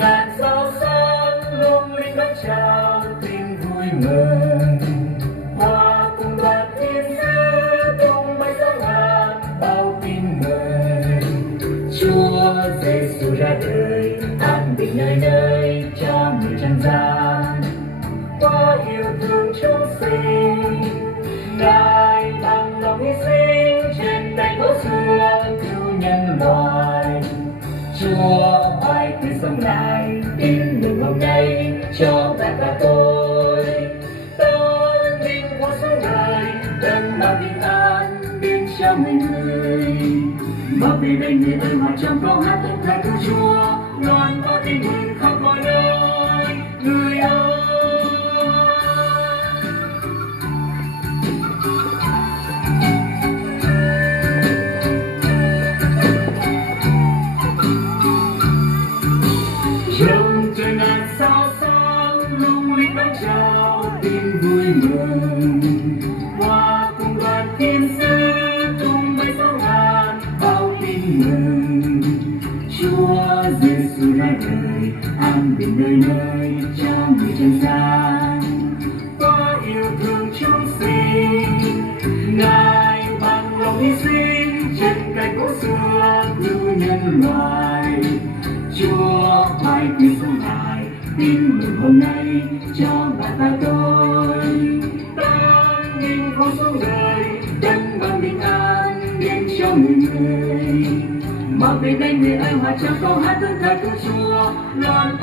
ngàn sao sáng lung linh đón chào tin vui mừng. Hoa cùng đoàn thiên sứ tung bay sáng ngàn bao tin mừng. Chúa Giêsu ra đời an bình nơi nơi cho người trần gian. Quá yêu thương chúng sinh, Ngài bằng lòng hy sinh trên cánh gỗ xưa cứu nhân loại. Chúa hoài quyết sống lại tin mừng hôm nay cho bạn và tôi. Đón linh của sống đời đấng mang bình an đến cho mọi người. Mở về đây người ơi, hòa trong câu hát tân ca cứu Chúa, loan tỏa tin mừng khắp mọi nơi. Người ơi, trong trời ngàn sao sáng lung linh đón chào tin vui mừng. Hoa cùng đoàn thiên sứ tung bay sáng ngàn bao tin mừng. Chúa Giêsu ra đời an bình nơi nơi cho người trần gian. Quá yêu thương chúng sinh, Ngài bằng lòng hy sinh trên cánh gỗ xưa cứu nhân loại. Chúa hoài quyết sống lại tin mừng hôm nay cho bạn và tôi. Đón linh của sống đời đấng ban bình an đến cho mọi người. Mở về đây người ơi, hòa trong câu hát tân ca cứu Chúa, loan